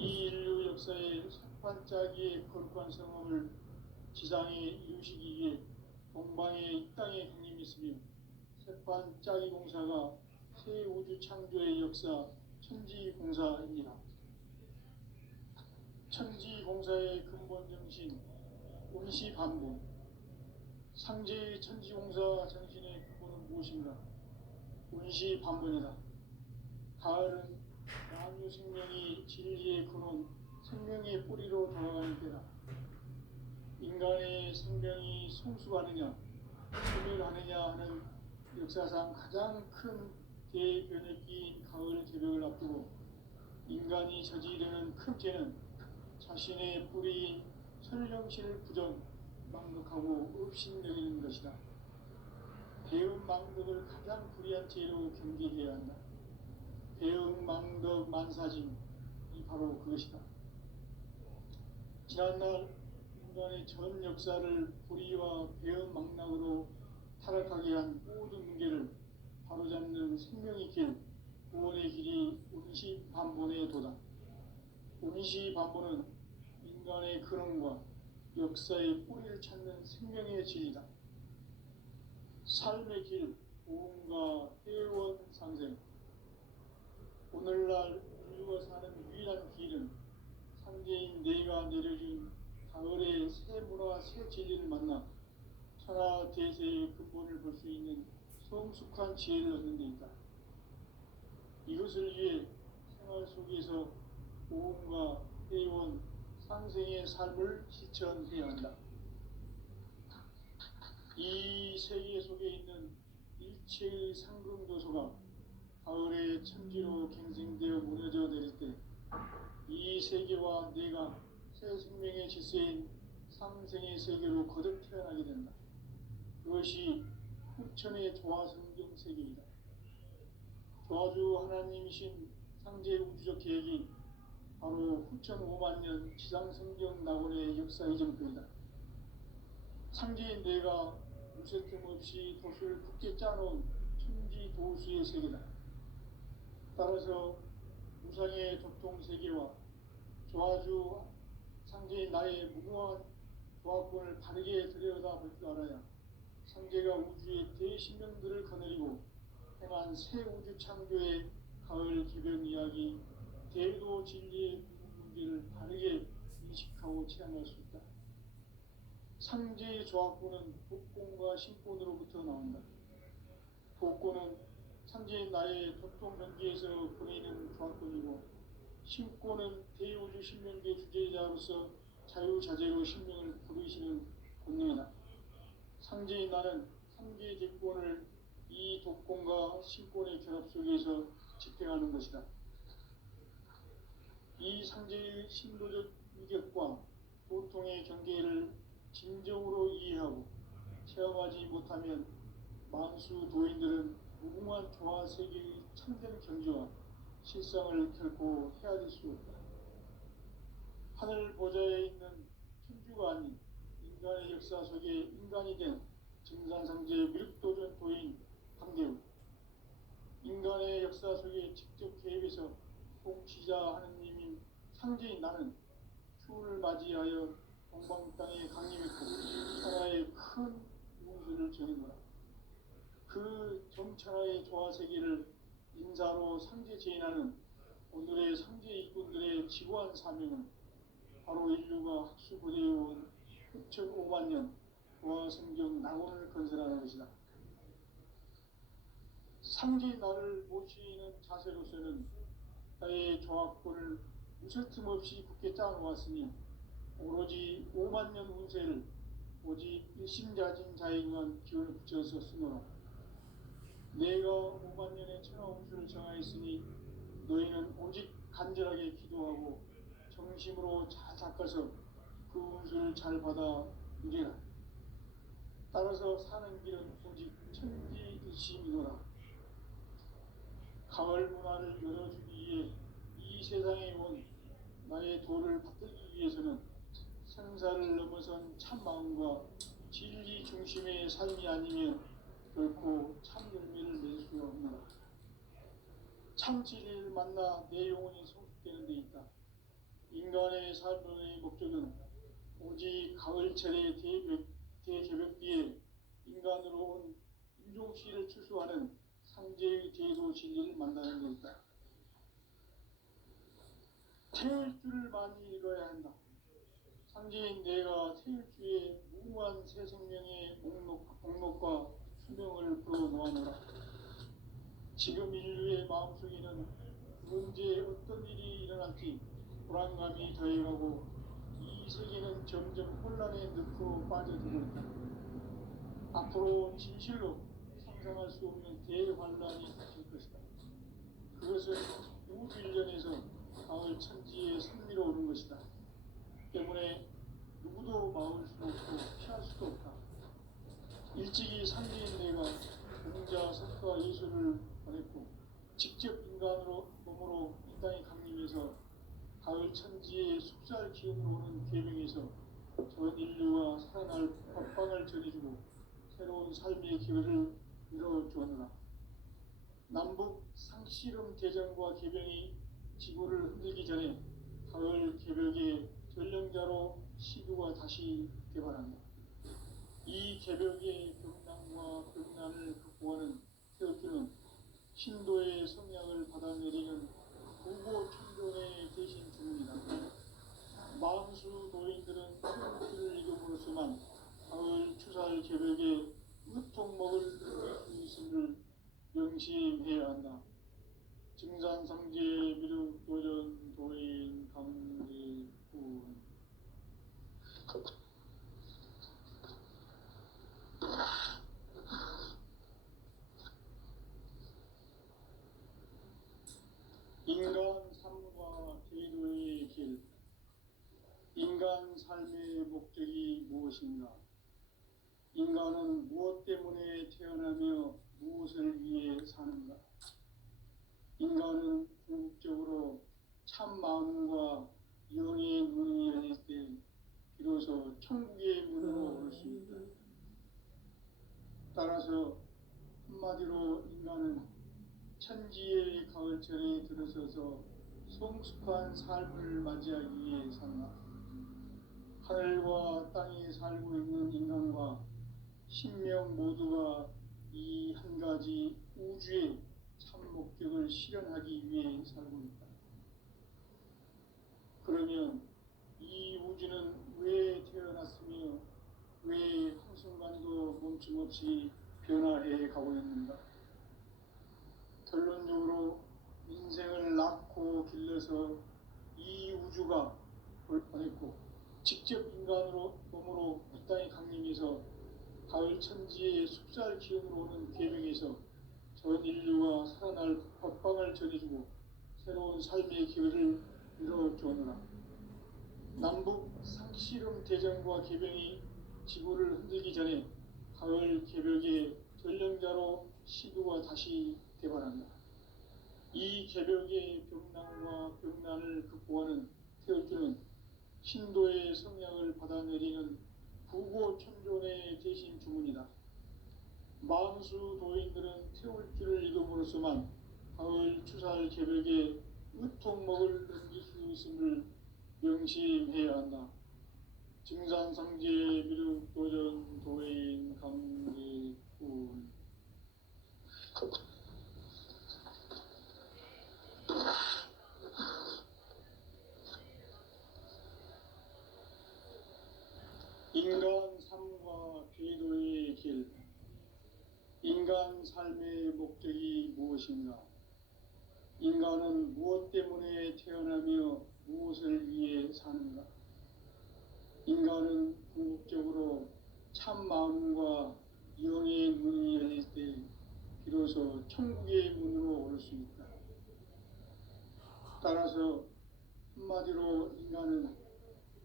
이 인류 역사의 석반짜기의 거룩한 성험을 지상에 이루시기 위해 동방의 이 땅에 강림했으며 석반짜기 공사가 새 우주 창조의 역사 천지공사입니다. 천지공사의 근본 정신 운시반본. 상제의 천지공사 정신의 근본은 무엇인가? 운시반본이다. 가을은 만유 생명이 진리의 근원, 생명의 뿌리로 돌아가는 때다. 인간의 생명이 성숙하느냐, 소멸하느냐 하는 역사상 가장 큰 대변혁기인 가을 개벽을 앞두고 인간이 저지르는 큰 죄는 자신의 뿌리인 설령신을 부정, 망덕하고 업신여기는 것이다. 배은 망덕을 가장 불의한 죄로 경계해야 한다. 배은 망덕 만사징이 바로 그것이다. 지난날 인간의 전 역사를 불의와 배은 망락으로 타락하게 한 모든 문제를 바로잡는 생명의 길, 구원의 길이 운시반본의 도다. 운시반본은 인간의 근원과 역사의 뿌리를 찾는 생명의 진리다. 삶의 길, 보험과 회원 상생. 오늘날 인류가 사는 유일한 길은 상제인 내가 내려준 가을의 새 문화, 새 진리를 만나 천하 대세의 근본을 볼 수 있는 성숙한 지혜를 얻는 데 있다. 이것을 위해 생활 속에서 보험과 회원, 상생의 삶을 실천해야 한다. 이 세계 속에 있는 일체의 상금 요소가 가을의 천지로 갱생되어 무너져 내릴 때 이 세계와 내가 새 생명의 질서인 상생의 세계로 거듭 태어나게 된다. 그것이 후천의 조화성경 세계이다. 조화주 하나님이신 상제 우주적 계획이 바로 후천 5만 년 지상성경 낙원의 역사 이정표이다. 상제인 내가 무쇠틈 없이 도수를 굳게 짜놓은 천지도수의 세계다. 따라서 무상의 조통세계와 조화주 상제인 나의 무궁한 조화권을 바르게 들여다볼 줄 알아야 상제가 우주의 대신명들을 거느리고 행한 새 우주 창조의 가을 개벽 이야기, 대도 진리의 문제를 바르게 인식하고 체험할 수 있다. 상제의 조화권은 복권과 신권으로부터 나온다. 복권은 상제인 나의 도통 경계에서 보내는 조화권이고, 신권은 대우주 신명계 주제자로서 자유자재로 신명을 부르시는 권능이다. 상제인 나는 상계 제권을 이 독권과 신권의 결합 속에서 집행하는 것이다. 이 상제의 신도적 위격과 보통의 경계를 진정으로 이해하고 체험하지 못하면 만수 도인들은 무궁한 조화 세계의 참된 경지와 실상을 결코 헤아릴 수 없다. 하늘 보좌에 있는 천주가 아닌 인간의 역사 속에 인간이 된 증산상제 밀도전 도인 강대우, 인간의 역사 속에 직접 개입해서 통치자 하느님인 상제인 나는 추운을 맞이하여 동방 땅에 강림했고 천하의 큰 운수를 전한 거다. 그 정천하의 조화세계를 인사로 상제 제인하는 오늘의 상제 일꾼들의 지구한 사명은 바로 인류가 학수부대해온 후천 5만 년 조화성경 낙원을 건설하는 것이다. 상제인 나를 모시는 자세로서는 나의 조화권을 무쇠틈 없이 굳게 짜놓았으니 오로지 5만 년 운세를 오직 일심자진 자에 의한 기운을 붙여서 쓰노라. 내가 5만 년의 천하 운수를 정하였으니 너희는 오직 간절하게 기도하고 정심으로 잘 닦아서 그 운수를 잘 받아 누리라. 따라서 사는 길은 오직 천지일심이노라. 가을 문화를 열어주기 위해 이 세상에 온 나의 도를 받들기 위해서는 생사를 넘어선 참 마음과 진리 중심의 삶이 아니면 결코 참 열매를 낼 수 없노라. 참 진리를 만나 내 영혼이 성숙되는 데 있다. 인간의 삶의 목적은 오직 가을철의 대개벽 뒤에 인간으로 온 임종시를 추수하는 상제의 제도 진리를 만나는 것이다. 태울 줄을 많이 읽어야 한다. 상제인 내가 태울 주에 무궁한 새 생명의 목록과 수명을 풀어놓아노라. 지금 인류의 마음속에는 언제 어떤 일이 일어날지 불안감이 더해가고 이 세계는 점점 혼란의 늪으로 빠져들고 있다. 앞으로 진실로 상상할 수 없는 대환란이 닥칠 것이다. 그것은 우주 일련에서 가을 천지에 선미로우는 것이다. 때문에 누구도 막을 수 없고 피할 수도 없다. 일찍이 상제인 내가 공자, 석가, 예수를 보냈고 직접 인간으로 몸으로 이 땅에 강림해서 가을 천지의 숙살 기운으로 오는 계명에서 전 인류가 살아날 법방을 전해주고 새로운 삶의 기회를 열어주었노라. 남북 상씨름 대전과 개병이 지구를 흔들기 전에 가을 개벽의 전령자로 시두가 다시 개발한다. 이 개벽의 병난과 병난을 극복하는 태어주는 신도의 성약을 받아내리는 부고천존의 대신 주문이다. 만수 노인들은 태어주를 이름으로서만 가을 추살 개벽의 으통먹을 느낄 수 있음을 명심해야 한다. 증산상제 미륵 도전 도인 강대군 인간 삶과 제도의 길. 인간 삶의 목적이 무엇인가? 인간은 무엇 때문에 태어나며 무엇을 위해 사는가? 인간은 궁극적으로 참 마음과 영의 문이 열릴 때 비로소 천국의 문으로 올 수 있다. 따라서 한마디로 인간은 천지의 가을철에 들어서서 성숙한 삶을 맞이하기 위해 산다. 하늘과 땅에 살고 있는 인간과 신명 모두가 이 한 가지 우주의 참 목적을 실현하기 위해 살고 있다. 그러면 이 우주는 왜 태어났으며 왜 한순간도 멈춤없이 변화해 가고 있는가? 결론적으로 인생을 낳고 길러서 이 우주가 보냈고 직접 인간으로 몸으로 이 땅에 강림해서 가을 천지의 숙살 기운으로 오는 계명에서 전 인류가 살아날 법방을 전해주고 새로운 삶의 기회를 이뤄주었노라. 남북 상씨름 대전과 개병이 지구를 흔들기 전에 가을 개벽의 전령자로 시두가 다시 개발한다. 이 개벽의 병난과 병난을 극복하는 태어주는 신도의 성약을 받아내리는 부고천존의 대신 주문이다. 만수 도인들은 태울 줄을 읽음으로써만 가을 추살 개벽의 으통먹을 넘길 수 있음을 명심해야 한다. 증산상제 미륵 도전 도인 강대군 인간 삶과 제도의 길. 인간 삶의 목적이 무엇인가? 인간은 무엇 때문에 태어나며 무엇을 위해 사는가? 인간은 궁극적으로 참 마음과 영의 문이 열릴 때 비로소 천국의 문으로 올 수 있다. 따라서 한마디로 인간은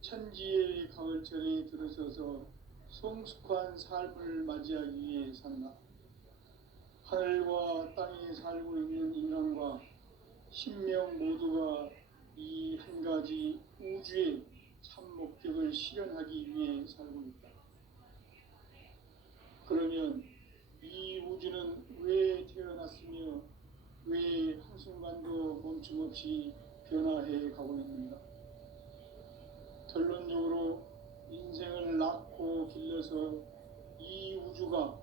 천지의 가을철에 들어서서 성숙한 삶을 맞이하기 위해 산다. 하늘과 땅에 살고 있는 인간과 신명 모두가 이 한 가지 우주의 참 목적을 실현하기 위해 살고 있다. 그러면 이 우주는 왜 태어났으며 왜 한순간도 멈춤없이 변화해 가고 있는가? 결론적으로 인생을 낳고 길러서 이 우주가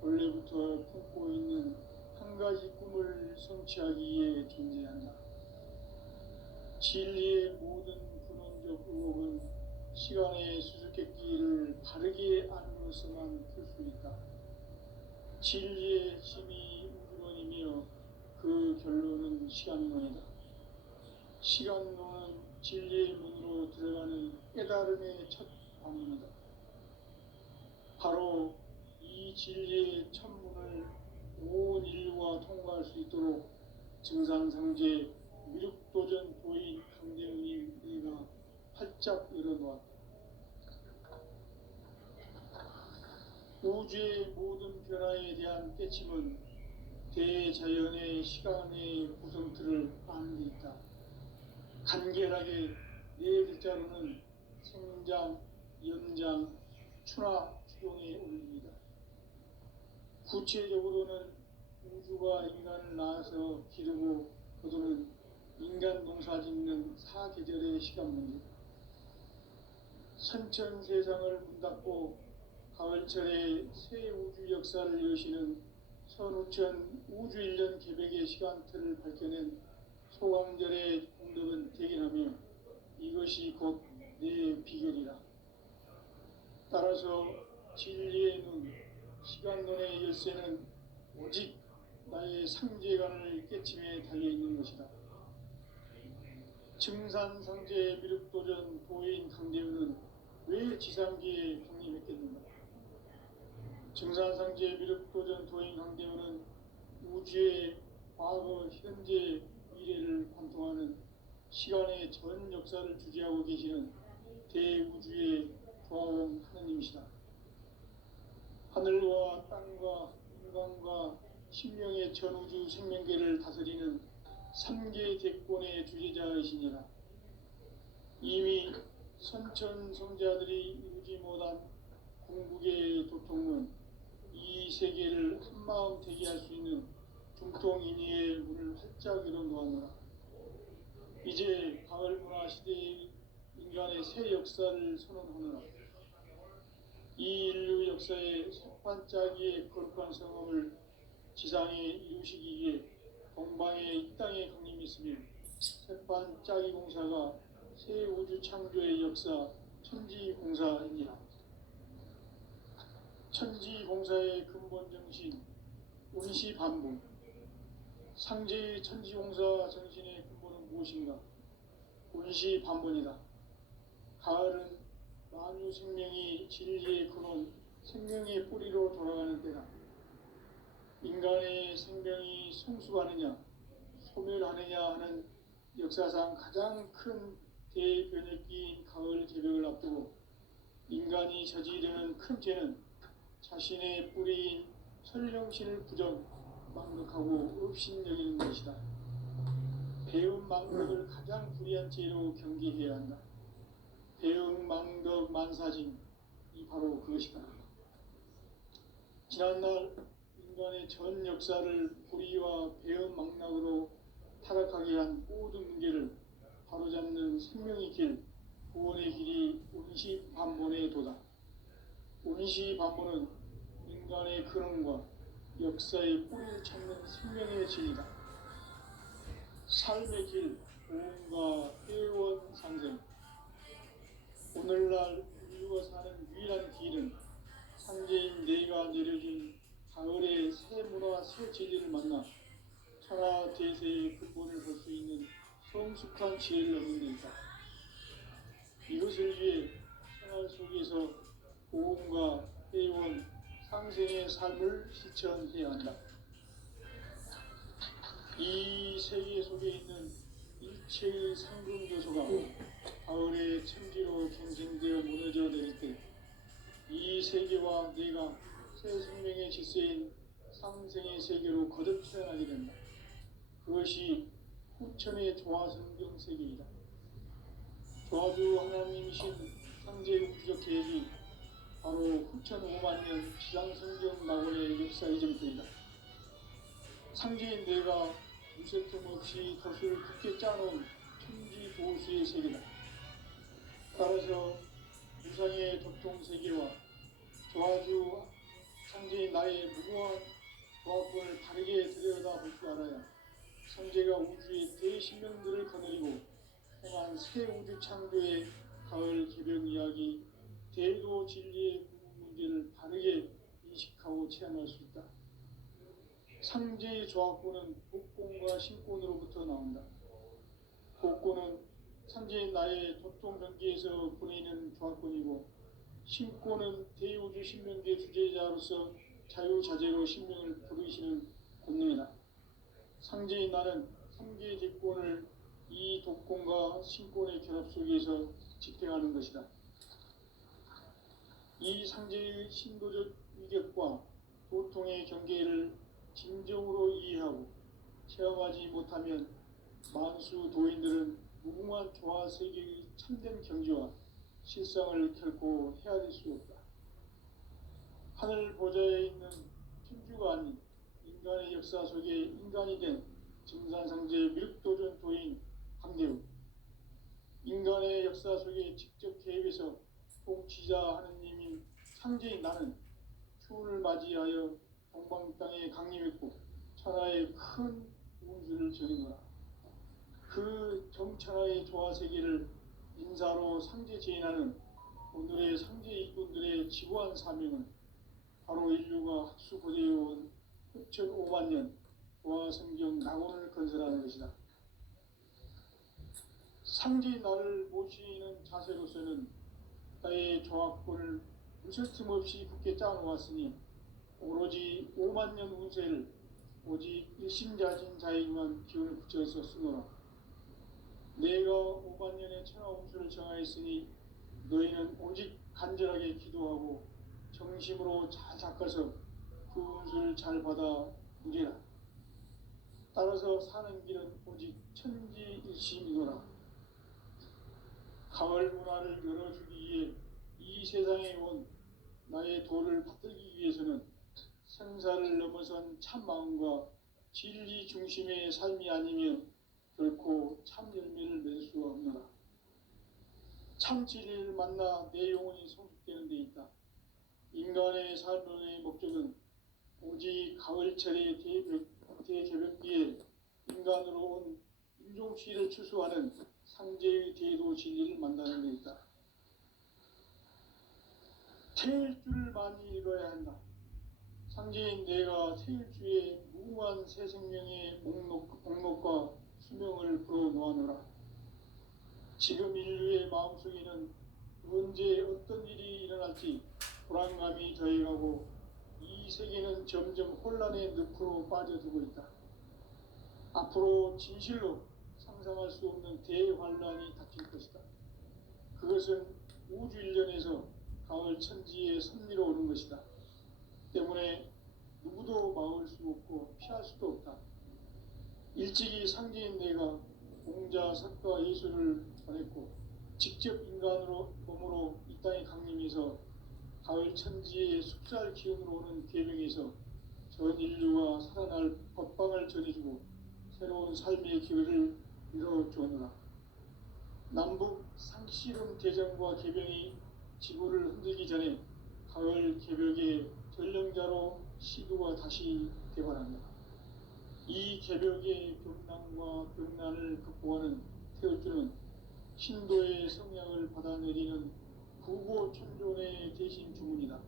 원래부터 품고 있는 한 가지 꿈을 성취하기 위해 존재한다. 진리의 모든 근원적 의혹은 시간의 수수께끼를 바르게 안으로서만 풀 수 있다. 진리의 핵심이 우주론이며 그 결론은 시간론이다. 시간론은 진리의 문으로 들어가는 깨달음의 첫 방문이다. 바로 이 진리의 첫 문을 온 인류가 통과할 수 있도록 증산상제 미륵도전 도인 강대훈이 우리가 활짝 열어놓았다. 우주의 모든 변화에 대한 깨침은 대자연의 시간의 구성틀을 아는 데 있다. 간결하게 네 글자로는 생장, 연장, 추나 추동에 올립니다. 구체적으로는 우주가 인간을 낳아서 기르고 거두는 인간 농사 짓는 사계절의 시간 문제. 선천 세상을 문 닫고 가을철에 새 우주 역사를 여시는 선우천 우주 1년 계백의 시간틀을 밝혀낸 소강절의 공덕은 대견하며 이것이 곧 내 비결이라. 따라서 진리의 눈, 시간론의 열쇠는 오직 나의 상제관을 깨침에 달려있는 것이다. 증산상제 미륵도전 도인 강대훈은 왜 지상기에 강림했겠는가? 증산상제 미륵도전 도인 강대훈은 우주의 과거, 현재, 미래를 관통하는 시간의 전 역사를 주재하고 계시는 대우주의 조화원 하느님이시다. 하늘과 땅과 인간과 신명의 전우주 생명계를 다스리는 3계 대권의 주제자이시니라. 이미 선천성자들이 이루지 못한 궁극의 도통은 이 세계를 한마음 되게 할 수 있는 중통인의의 문을 활짝 열어놓았노라. 이제 가을문화 시대의 인간의 새 역사를 선언하노라. 이 인류 역사의 새반짝이의 거룩한 성험을 지상에 이루시기 위해 동방의 이 땅에 강림했으며 새반짝이 공사가 새 우주 창조의 역사 천지공사입니다. 천지공사의 근본 정신 운시반복. 상제의 천지공사 정신의 근본은 무엇인가? 운시반본이다. 가을은 만유 생명이 진리의 근원, 생명의 뿌리로 돌아가는 때다. 인간의 생명이 성숙하느냐, 소멸하느냐 하는 역사상 가장 큰 대변혁기인 가을 개벽을 앞두고 인간이 저지르는 큰 죄는 자신의 뿌리인 설령신을 막력하고 업신여기는 것이다. 배움 망덕을 가장 불의한 죄로 경계해야 한다. 배움 망덕 만사징이 바로 그것이다. 지난날 인간의 전 역사를 불의와 배움 망락으로 타락하게 한 모든 문제를 바로잡는 생명의 길, 구원의 길이 운시반본의 도다. 운시반본은 인간의 근원과 역사의 뿌리를 찾는 생명의 진리다. 삶의 길, 보험과 회원 상생. 오늘날 인류가 사는 유일한 길은 상제인 내가 내려준 가을의 새 문화, 새 진리를 만나 천하 대세의 근본을 볼 수 있는 성숙한 지혜를 얻는 데 있다. 이것을 위해 생활 속에서 보험과 회원, 상생의 삶을 실천해야 한다. 이 세계 속에 있는 일체의 상금 요소가 가을의 천지로 경쟁되어 무너져 내릴 때 이 세계와 내가 새 생명의 질서인 상생의 세계로 거듭 태어나게 된다. 그것이 후천의 조화성경 세계이다. 조화주 하나님이신 상제 우주적 계획이 바로 후천 5만년 지상성경 낙원의 역사의 점들이다. 상제인 내가 무쇠틈 없이 덫을 굳게 짜놓은 천지 도수의 세계다. 따라서 우상의 도통 세계와 조화주 창조인 나의 무궁한 조합권을 바르게 들여다볼 줄 알아야 성제가 우주의 대신명들을 거느리고 행한 새 우주 창조의 가을 개벽 이야기, 대도 진리의 문제를 바르게 인식하고 체험할 수 있다. 상제의 조합권은 복권과 신권으로부터 나온다. 복권은 상제인 나의 도통 경계에서 보내는 조합권이고, 신권은 대우주 신명계 주제자로서 자유자재로 신명을 부르시는 권능이다. 상제인 나는 삼계의 대권을 이 독권과 신권의 결합 속에서 집행하는 것이다. 이 상제의 신도적 위격과 도통의 경계를 진정으로 이해하고 체험하지 못하면 만수 도인들은 무궁한 조화 세계의 참된 경지와 실상을 결코 헤아릴 수 없다. 하늘 보좌에 있는 천주가 아닌 인간의 역사 속에 인간이 된 증산상제 미륵도전 도인 강대우, 인간의 역사 속에 직접 개입해서 통치자 하느님인 상제인 나는 추운을 맞이하여 동방 땅에 강림했고 천하의 큰 운수를 전해노라. 그 정천하의 조화 세계를 인사로 상제 제인하는 오늘의 상제 이꾼들의 지구한 사명은 바로 인류가 학수고대해온 흡천 5만 년 조화 성경 낙원을 건설하는 것이다. 상제인 나를 모시는 자세로서는 나의 조합권을 무설틈 없이 굳게 짜놓았으니 오로지 5만 년 운세를 오직 일심자진 자에게만 기운을 붙여서 쓰노라. 내가 5만 년의 천하 운수를 정하였으니 너희는 오직 간절하게 기도하고 정심으로 잘 닦아서 그 운수를 잘 받아 누리라. 따라서 사는 길은 오직 천지일심이노라. 가을 문화를 열어주기 위해 이 세상에 온 나의 도를 받들기 위해서는 생사를 넘어선 참마음과 진리 중심의 삶이 아니면 결코 참 열매를 맺을 수가 없노라. 참 진리를 만나 내 영혼이 성숙되는 데 있다. 인간의 삶의 목적은 오직 가을철의 대개벽기에 인간으로 온 인종시를 추수하는 상제의 대도 진리를 만나는 데 있다. 태일 줄을 많이 읽어야 한다. 상제인 내가 태일주의 무궁한 새 생명의 목록과 수명을 불어놓아노라. 지금 인류의 마음속에는 언제 어떤 일이 일어날지 불안감이 더해가고 이 세계는 점점 혼란의 늪으로 빠져들고 있다. 앞으로 진실로 상상할 수 없는 대환란이 닥칠 것이다. 그것은 우주 일련에서 가을 천지의 섭리로 오는 것이다. 때문에 누구도 막을 수 없고 피할 수도 없다. 일찍이 상제인 내가 공자, 석가, 예수를 전했고 직접 인간으로 몸으로 이 땅에 강림해서 가을 천지의 숲살 기운으로 오는 계명에서 전 인류가 살아날 법방을 전해주고 새로운 삶의 기회를 이뤄주었노라. 남북 상씨름 대전과 개병이 지구를 흔들기 전에 가을 개벽의 전령자로 시도가 다시 대발한다. 이 개벽의 병난과 병난을 극복하는 태울주는 신도의 성향을 받아내리는 구고천존의 대신 주문이다.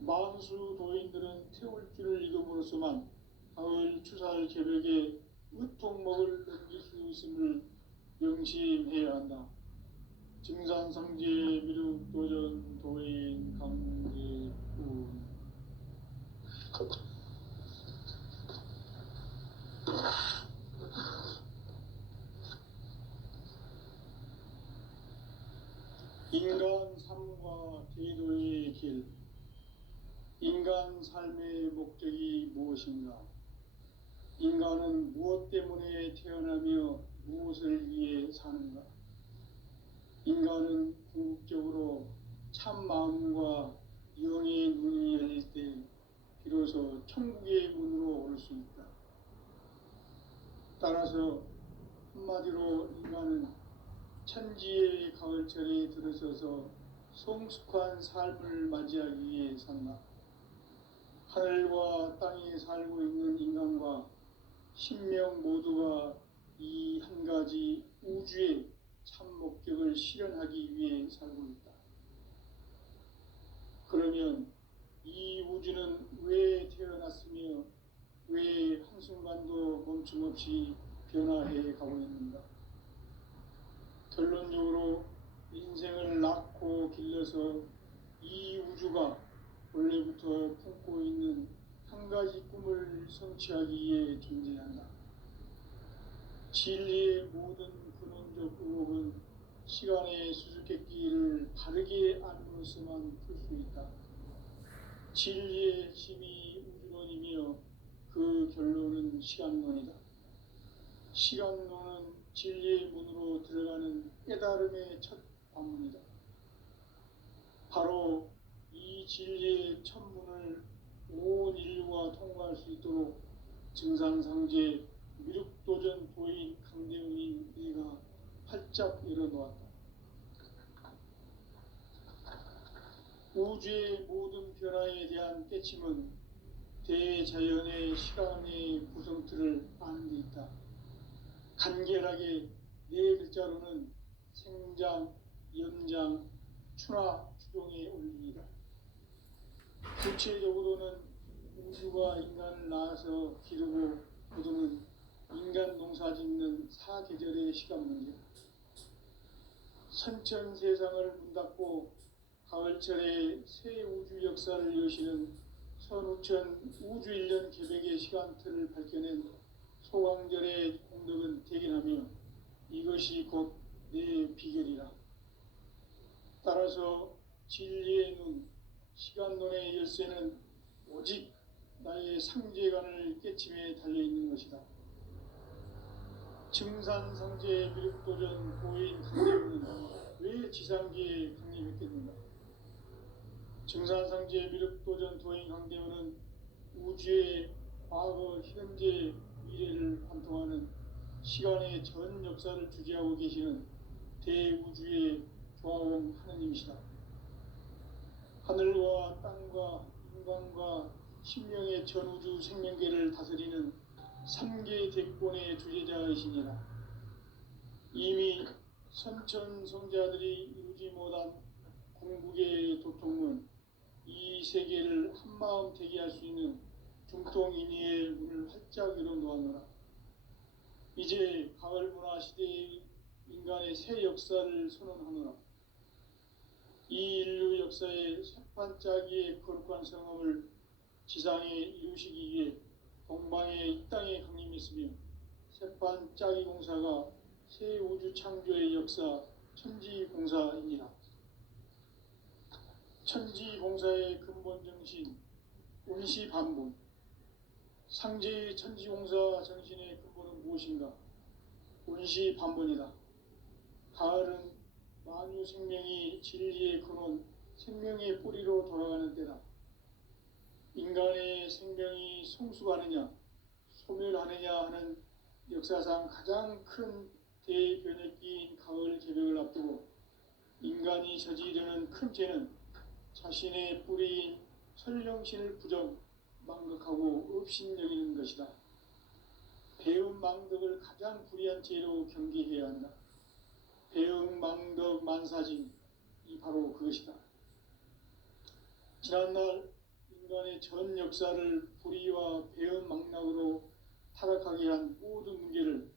만수 도인들은 태울주를 읽음으로써만 가을 추살 개벽에 으통먹을 넘길 수 있음을 명심해야 한다. 증산상제 미륵도전 도인 강제군. 인간 삶과 제도의 길. 인간 삶의 목적이 무엇인가? 인간은 무엇 때문에 태어나며 무엇을 위해 사는가? 인간은 궁극적으로 참 마음과 영의 눈이 열릴 때 비로소 천국의 문으로 올 수 있다. 따라서 한마디로 인간은 천지의 가을철에 들어서서 성숙한 삶을 맞이하기 위해 산다. 하늘과 땅에 살고 있는 인간과 신명 모두가 이 한 가지 우주의 참 목적을 실현하기 위해 살고 있다. 그러면 이 우주는 왜 태어났으며 왜 한순간도 멈춤없이 변화해 가고 있는가? 결론적으로 인생을 낳고 길러서 이 우주가 원래부터 품고 있는 한 가지 꿈을 성취하기 위해 존재한다. 진리의 모든 근원적 의혹은 시간의 수수께끼를 바르게 알므로서만 풀 수 있다. 진리의 핵심이 우주론이며 그 결론은 시간론이다. 시간론은 진리의 문으로 들어가는 깨달음의 첫 관문이다. 바로 이 진리의 첫 문을 온 인류가 통과할 수 있도록 증산상제 미륵도전 도인 강대훈이 네가 활짝 열어놓았다. 우주의 모든 변화에 대한 깨침은 대자연의 시간의 구성틀을 아는 데 있다. 간결하게 네 글자로는 생장, 연장, 추나 추종의 원리이다. 구체적으로는 우주가 인간을 낳아서 기르고 거두는 인간 농사 짓는 사계절의 시간 문제. 선천 세상을 문 닫고 가을철에 새 우주 역사를 여시는 선우천 우주 1년 계백의 시간틀을 밝혀낸 소강절의 공덕은 대견하며 이것이 곧 내 비결이라. 따라서 진리의 눈, 시간론의 열쇠는 오직 나의 상제관을 깨침에 달려있는 것이다. 증산상제 미륵도전 도인 강대훈은 왜 지상계에 강림했겠는가? 증산상제 미륵도전 도인 강대훈은 우주의 과거, 현재, 미래를 관통하는 시간의 전 역사를 주재하고 계시는 대우주의 조화원 하느님이시다. 하늘과 땅과 인간과 신명의 전우주 생명계를 다스리는 3개 대권의 주제자이시니라. 이미 선천성자들이 이루지 못한 궁극의 도통은 이 세계를 한마음 되게 할 수 있는 중통인의의 문을 활짝 열어놓았노라. 이제 가을 문화 시대의 인간의 새 역사를 선언하노라. 이 인류 역사의 새판짜기의 거룩한 성함을 지상에 이루시기 위해 동방의 이 땅에 강림했으며 새판짜기 공사가 새 우주 창조의 역사 천지공사이니라. 천지공사의 근본 정신 운시반본. 상제의 천지공사 정신의 근본은 무엇인가? 운시반본이다. 가을은 만유 생명이 진리의 근원, 생명의 뿌리로 돌아가는 때다. 인간의 생명이 성숙하느냐, 소멸하느냐 하는 역사상 가장 큰 대변혁기인 가을 개벽을 앞두고 인간이 저지르는 큰 죄는 자신의 뿌리인 설령신을 부정, 망극하고 업신여기는 것이다. 배은망덕을 가장 불의한 죄로 경계해야 한다. 배은망덕 만사징이 바로 그것이다. 지난날 인간의 전 역사를 불의와 배은망락으로 타락하게 한 모든 문제를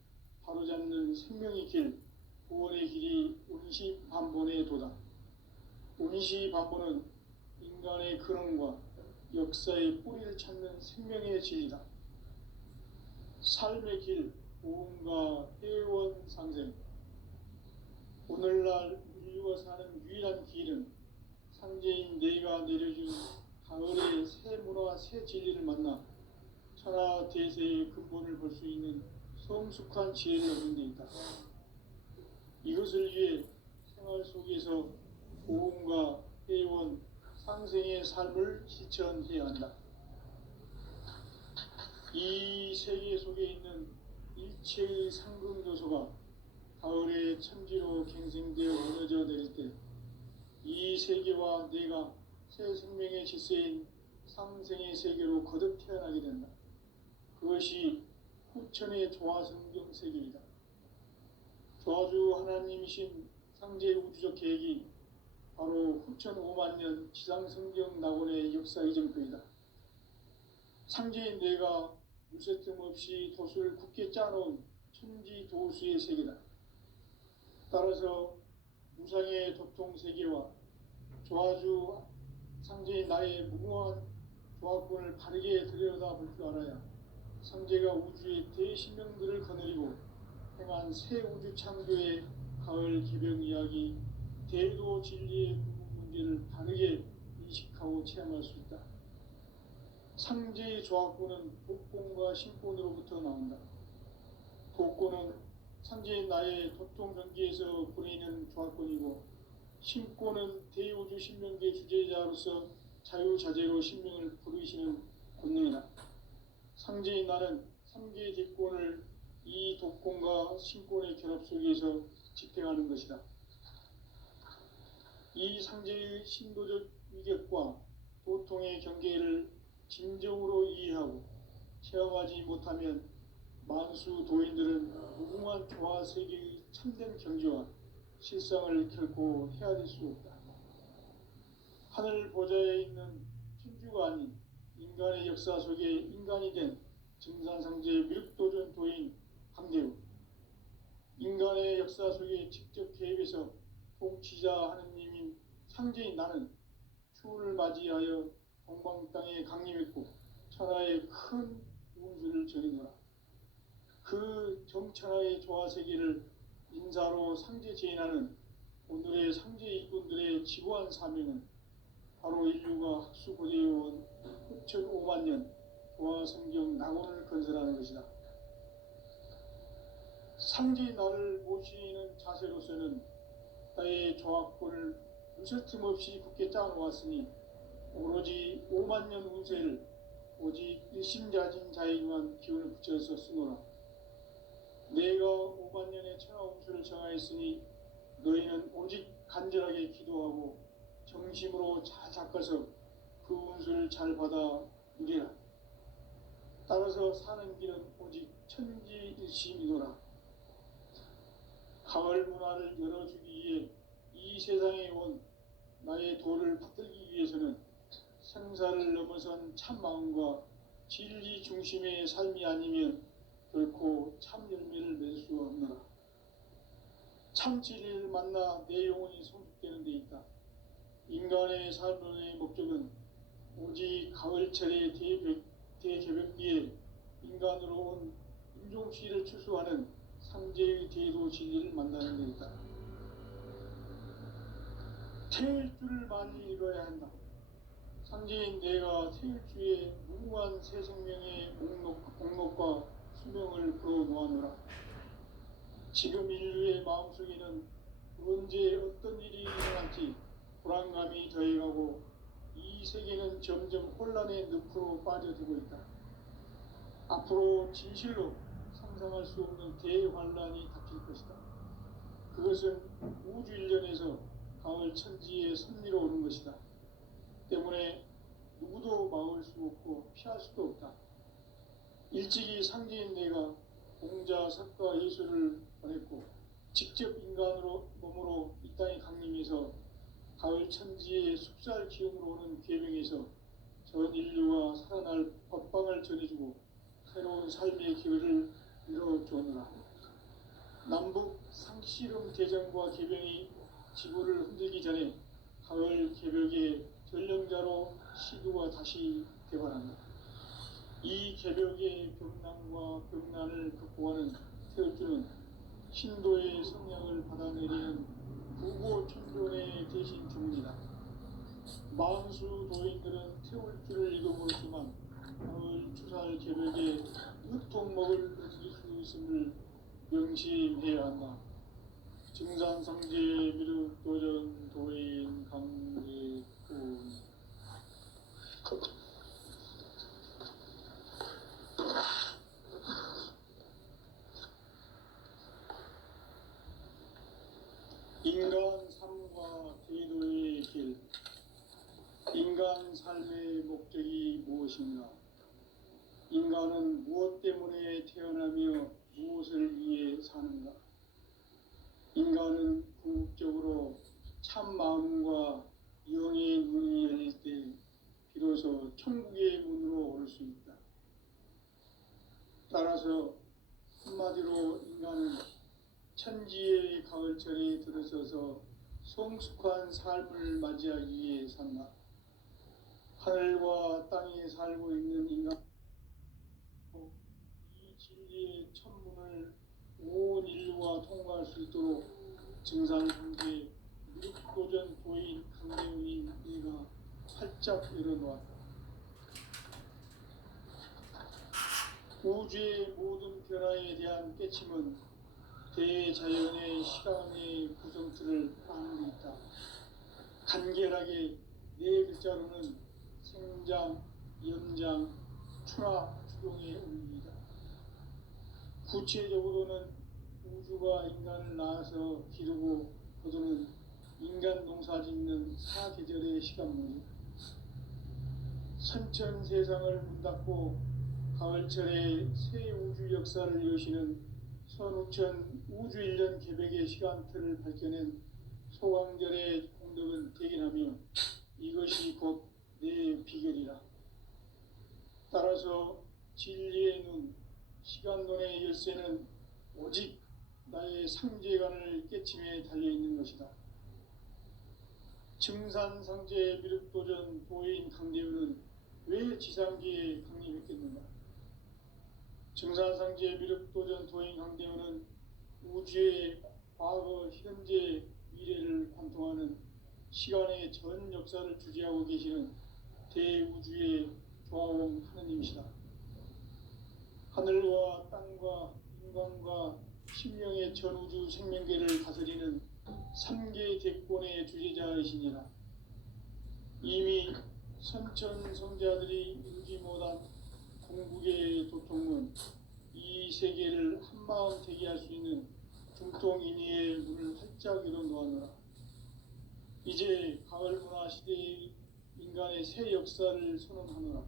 바로잡는 생명의 길, 구원의 길이 운시반본의 도다. 운시반본은 인간의 근원과 역사의 뿌리를 찾는 생명의 진리다. 삶의 길, 보험과 회원 상생. 오늘날 인류가 사는 유일한 길은 상제인 내가 내려준 가을의 새 문화, 새 진리를 만나 천하 대세의 근본을 볼 수 있는 성숙한 지혜를 얻는 데 있다. 이것을 위해 생활 속에서 보험과 회원, 상생의 삶을 실천해야 한다. 이 세계 속에 있는 일체의 상금 요소가 가을의 천지로 갱생되어 무너져 내릴 때 이 세계와 내가 새 생명의 질서인 상생의 세계로 거듭 태어나게 된다. 그것이 후천의 조화성경 세계이다. 조화주 하나님이신 상제 우주적 계획이 바로 후천 5만 년 지상성경 낙원의 역사 이정표이다. 상제인 내가 물새틈 없이 돛을 굳게 짜놓은 천지 도수의 세계다. 따라서 무상의 도통 세계와 조화주 상제인 나의 무궁한 조화권을 바르게 들여다볼 줄 알아야 상제가 우주의 대신명들을 거느리고 행한 새 우주 창조의 가을 개벽 이야기, 대도 진리의 구분 문제를 바르게 인식하고 체험할 수 있다. 상제의 조화권은 독권과 신권으로부터 나온다. 독권은 상제의 나의 도통 경계에서 보내는 조화권이고, 신권은 대우주 신명계 주제자로서 자유자재로 신명을 부르시는 권능이다. 상제의 나는 3개의 대권을 이 독권과 신권의 결합 속에서 집행하는 것이다. 이 상제의 신도적 위격과 도통의 경계를 진정으로 이해하고 체험하지 못하면 만수 도인들은 무궁한 조화 세계의 참된 경지와 실상을 결코 헤아릴 수 없다. 하늘 보좌에 있는 천주가 아닌 인간의 역사 속에 인간이 된 증산상제의 미륵도전 도인 강대우, 인간의 역사 속에 직접 개입해서 통치자 하느님인 상제인 나는 추운을 맞이하여 동방 땅에 강림했고 천하의 큰 운수를 전해노라. 그 정천하의 조화세계를 인사로 상제 제인하는 오늘의 상제 일꾼들의 지고한 사명은 바로 인류가 학수고대해온 6,5만 년 조화성경 낙원을 건설하는 것이다. 상제의 나를 모시는 자세로서는 나의 조화권을 무쇠틈 없이 굳게 짜놓았으니 오로지 5만 년 운세를 오직 일심자진 자에게만 기운을 붙여서 쓰노라. 내가 5만 년의 천하 운수를 정하였으니 너희는 오직 간절하게 기도하고 정심으로 잘 닦아서 그 운수를 잘 받아 누리라. 따라서 사는 길은 오직 천지일심이노라. 가을 문화를 열어주기 위해 이 세상에 온 나의 도를 받들기 위해서는 생사를 넘어선 참마음과 진리 중심의 삶이 아니면 결코 참 열매를 맺을 수 없노라. 참 진리를 만나 내 영혼이 성숙되는 데 있다. 인간의 삶의 목적은 오직 가을철의 대개벽 뒤에 인간으로 온 인종시를 추수하는 상제의 대도 진리를 만나는 데 있다. 태일주를 많이 이뤄야 한다. 상제인 내가 태일주의 무궁한 새 생명의 목록과 수명을 풀어놓았노라. 지금 인류의 마음속에는 언제 어떤 일이 일어날지 불안감이 더해가고 이 세계는 점점 혼란의 늪으로 빠져들고 있다. 앞으로 진실로 상상할 수 없는 대환란이 닥칠 것이다. 그것은 우주 일련에서 가을 천지의 섭리로 오는 것이다. 때문에 누구도 막을 수 없고 피할 수도 없다. 일찍이 상제인 내가 공자, 석가, 예수를 보냈고 직접 인간으로 몸으로 이 땅에 강림해서 가을 천지의 숲살 기운으로 오는 계명에서 전 인류가 살아날 법방을 전해주고 새로운 삶의 기회를 이뤄주었노라. 남북 상씨름 대전과 개병이 지구를 흔들기 전에 가을 개벽의 전령자로 시두가 다시 개발한다. 이 개벽의 병난과 병난을 극복하는 태울주는 신도의 성령을 받아내리는 부고천존의 대신 주문이다. 만수 도인들은 태울주를 읽어보았지만 가을 추살 개벽에 으통먹을 넘길 수 있음을 명심해야 한다. 증산상제 미륵도전 도인 강제군 인간 삶과 대도의 길. 인간 삶의 목적이 무엇인가? 인간은 무엇 때문에 태어나며 무엇을 위해 사는가? 인간은 궁극적으로 참 마음과 영의 문이 열릴 때 비로소 천국의 문으로 오를 수 있다. 따라서 한마디로 인간은 천지의 가을철에 들어서서 성숙한 삶을 맞이하기 위해 산다. 하늘과 땅에 살고 있는 인간, 이 진리의 천문을 온 인류가 통과할 수 있도록 증산상제 무력도전 도인 강대훈인 내가 활짝 열어놓았다. 우주의 모든 변화에 대한 깨침은 대자연의 시간의 구성틀을 따르고 있다. 간결하게 네 글자로는 생장, 연장, 추나 추동의 의미이다. 구체적으로는 우주가 인간을 낳아서 기르고 거두는 인간 농사 짓는 사계절의 시간문이다. 선천 세상을 문 닫고 가을철에 새 우주 역사를 여시는 선우천 우주 1년 개백의 시간틀을 밝혀낸 소강절의 공덕은 대견하며 이것이 곧 내 비결이라. 따라서 진리의 눈, 시간론의 열쇠는 오직 나의 상제관을 깨침에 달려있는 것이다. 증산상제 미륵도전 도인 강대훈은 왜 지상기에 강림했겠는가? 증산상제 미륵도전 도인 강대훈은 우주의 과거, 현재, 미래를 관통하는 시간의 전 역사를 주재하고 계시는 대우주의 조화원 하느님이시다. 하늘과 땅과 인간과 신명의 전우주 생명계를 다스리는 3계 대권의 주제자이시니라. 이미 선천 성자들이 이루지 못한 궁극의 도통은 이 세계를 한마음 되게 할 수 있는 중통인의의 문을 활짝 열어놓았노라. 이제 가을 문화 시대의 인간의 새 역사를 선언하노라.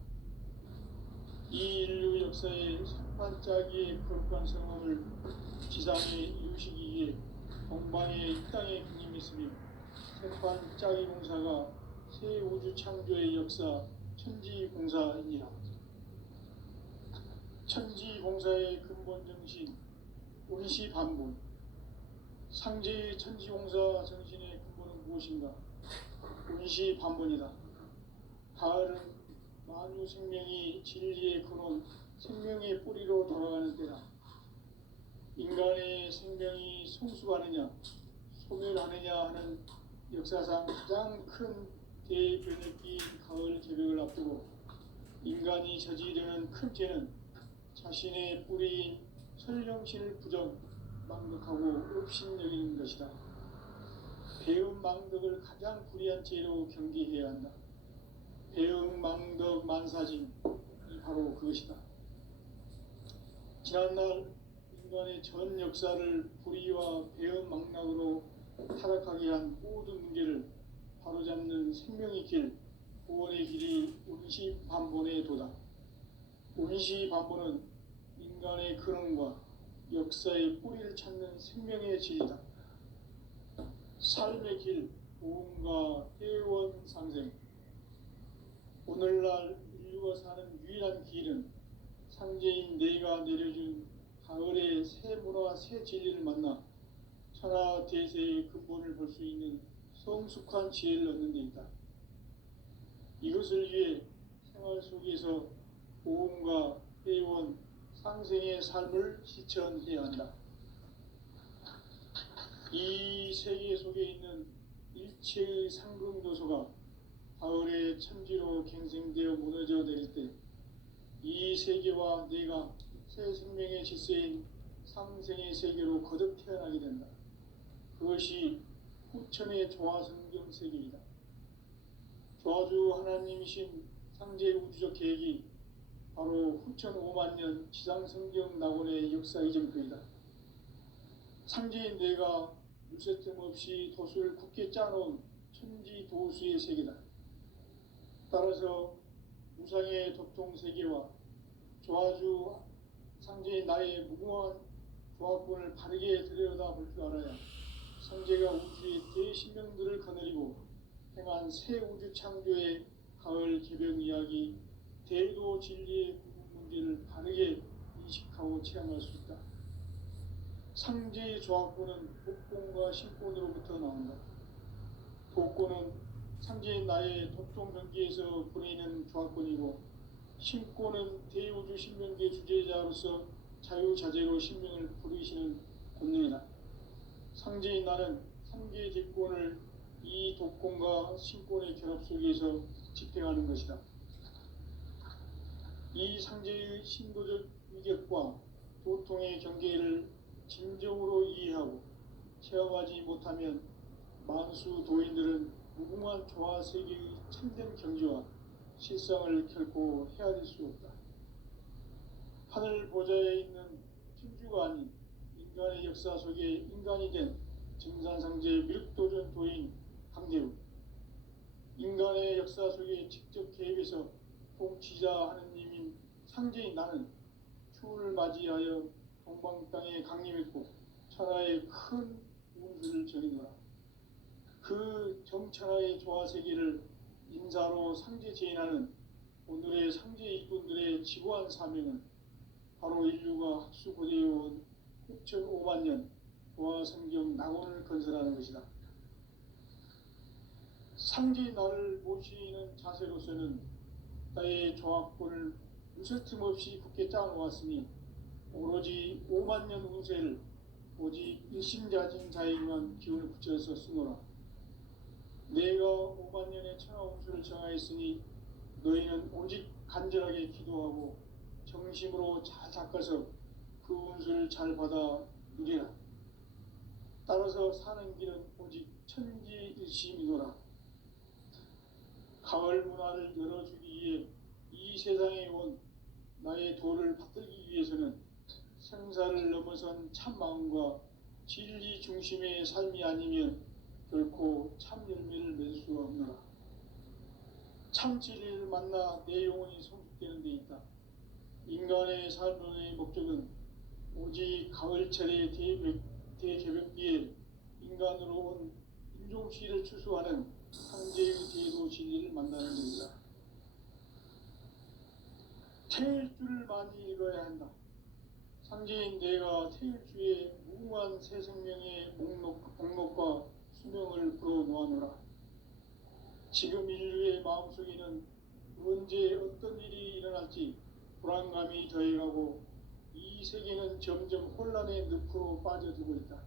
이 인류 역사의 석반짜기의 거룩한 성험을 지상에 이루시기 위해 동방의 이 땅에 군림했으며 석반짜기 공사가 새 우주 창조의 역사 천지공사이니라. 천지공사의 근본 정신 운시반본. 상제의 천지공사 정신의 근본은 무엇인가? 운시반본이다. 가을은 만유 생명이 진리의 근원, 생명의 뿌리로 돌아가는 때다. 인간의 생명이 성숙하느냐, 소멸하느냐 하는 역사상 가장 큰 대변혁기인 가을 개벽을 앞두고 인간이 저지르는 큰 죄는 자신의 뿌리인 설령신을 부정, 망덕하고 업신여기는 것이다. 배음 망덕을 가장 불의한 죄로 경계해야 한다. 배음 망덕 만사징이 바로 그것이다. 지난날 인간의 전 역사를 불의와 배음 망락으로 타락하게 한 모든 문제를 바로잡는 생명의 길, 구원의 길이 운시반본의 도다. 운시반본은 인간의 근원과 역사의 뿌리를 찾는 생명의 진리다. 삶의 길, 보험과 회원상생. 오늘날 인류가 사는 유일한 길은 상제인 내가 내려준 가을의 새 문화, 새 진리를 만나 천하 대세의 근본을 볼 수 있는 성숙한 지혜를 얻는 데 있다. 이것을 위해 생활 속에서 보험과 회원, 상생의 삶을 실천해야 한다. 이 세계 속에 있는 일체의 상승도소가 가을의 천지로 갱생되어 무너져 내릴 때 이 세계와 내가 새 생명의 질서인 상생의 세계로 거듭 태어나게 된다. 그것이 후천의 조화성경 세계이다. 조화주 하나님이신 상제 우주적 계획이 바로 후천 5만년 지상성경 낙원의 역사 이전표이다. 상제인 내가 물새틈 없이 도수를 굳게 짜놓은 천지 도수의 세계다. 따라서 무상의 도통 세계와 조화주 상제인 나의 무궁한 조합권을 바르게 들여다볼 줄 알아야 상제가 우주의 대신명들을 거느리고 행한 새 우주 창조의 가을 개벽 이야기, 대도 진리의 구분 문제를 바르게 인식하고 체험할 수 있다. 상제의 조합권은 복권과 신권으로부터 나온다. 복권은 상제인 나의 도통 경계에서 보내는 조합권이고, 신권은 대우주 신명계 주제자로서 자유자재로 신명을 부르시는 권능이다. 상제인 나는 상계의 객권을 이 독권과 신권의 결합 속에서 집행하는 것이다. 이 상제의 신도적 위격과 도통의 경계를 진정으로 이해하고 체험하지 못하면 만수 도인들은 무궁한 조화 세계의 참된 경지와 실상을 결코 헤아릴 수 없다. 하늘 보좌에 있는 천주가 아닌 인간의 역사 속에 인간이 된 증산상제 밀도전 도인 강대우, 인간의 역사 속에 직접 개입해서 통치자 하느님인 상제인 나는 추운을 맞이하여 동방 땅에 강림했고 천하의 큰 운수를 전이노라. 그 정천하의 조화 세계를 인사로 상제 제인하는 오늘의 상제 일꾼들의 지고한 사명은 바로 인류가 학수고대해온 6,500만 년 조화 성경 낙원을 건설하는 것이다. 상제의 나를 모시는 자세로서는 나의 조합권을 무쇠틈 없이 굳게 짜놓았으니 오로지 5만 년 운세를 오직 일심자진 자에게만 기운을 붙여서 쓰노라. 내가 5만 년의 천하 운수를 정하였으니 너희는 오직 간절하게 기도하고 정심으로 잘 닦아서 그 운수를 잘 받아 누리라. 따라서 사는 길은 오직 천지일심이노라. 가을 문화를 열어주기 위해 이 세상에 온 나의 도를 받들기 위해서는 생사를 넘어선 참 마음과 진리 중심의 삶이 아니면 결코 참 열매를 맺을 수 없노라. 참 진리를 만나 내 영혼이 성숙되는 데 있다. 인간의 삶의 목적은 오직 가을철의 대개벽기에 인간으로 온 인종시를 추수하는 상제의 대도 진리를 만나는 것이다. 태일주를 많이 읽어야 한다. 상제인 내가 태일주의 무궁한 새 생명의 목록과 수명을 불어놓아노라. 지금 인류의 마음속에는 언제 어떤 일이 일어날지 불안감이 더해가고 이 세계는 점점 혼란의 늪으로 빠져들고 있다.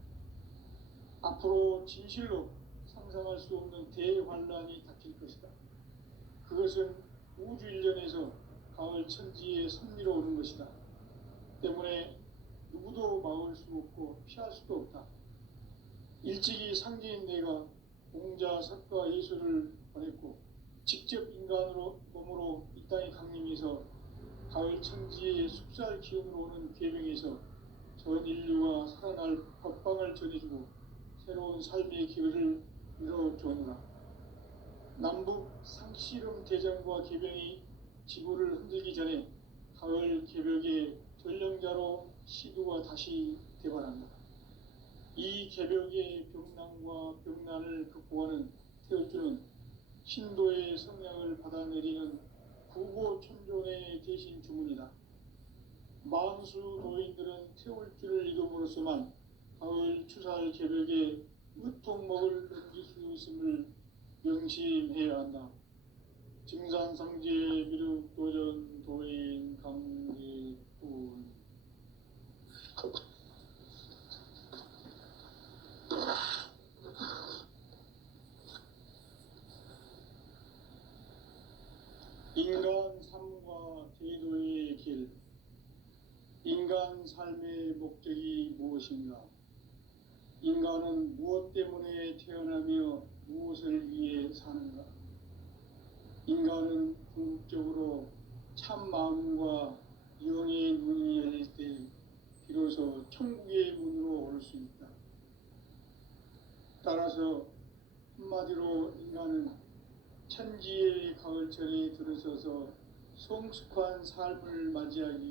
앞으로 진실로 상상할 수 없는 대환란이 닥칠 것이다. 그것은 우주 일련에서 가을 천지에 선미로 오는 것이다. 때문에 누구도 막을 수 없고 피할 수도 없다. 일찍이 상제인 내가 공자, 석가, 예수를 보냈고 직접 인간으로 몸으로 이 땅에 강림해서 가을 천지의 숙살 기운으로 오는 계명에서 전 인류가 살아날 법방을 전해주고 새로운 삶의 기회를 열어주노라. 남북 상씨름 대전과 개병이 지구를 흔들기 전에 가을 개벽의 전령자로 시두가 다시 대발한다. 이 개벽의 병난과 병난을 극복하는 태울주는 신도의 성량을 받아내리는 구보천존의 대신 주문이다. 만수 도인들은 태울주를 이름으로서만 가을 추살 개벽에 으통먹을 넘길 수 있음을 명심해야 한다. 증산상제 미륵도전 도인 강제군. 인간 삶과 제도의 길. 인간 삶의 목적이 무엇인가? 인간은 무엇 때문에 태어나며 무엇을 위해 사는가? 인간은 궁극적으로 참 마음과 영의 문이 열릴 때 비로소 천국의 문으로 올 수 있다. 따라서 한마디로 인간은 천지의 가을철에 들어서서 성숙한 삶을 맞이하기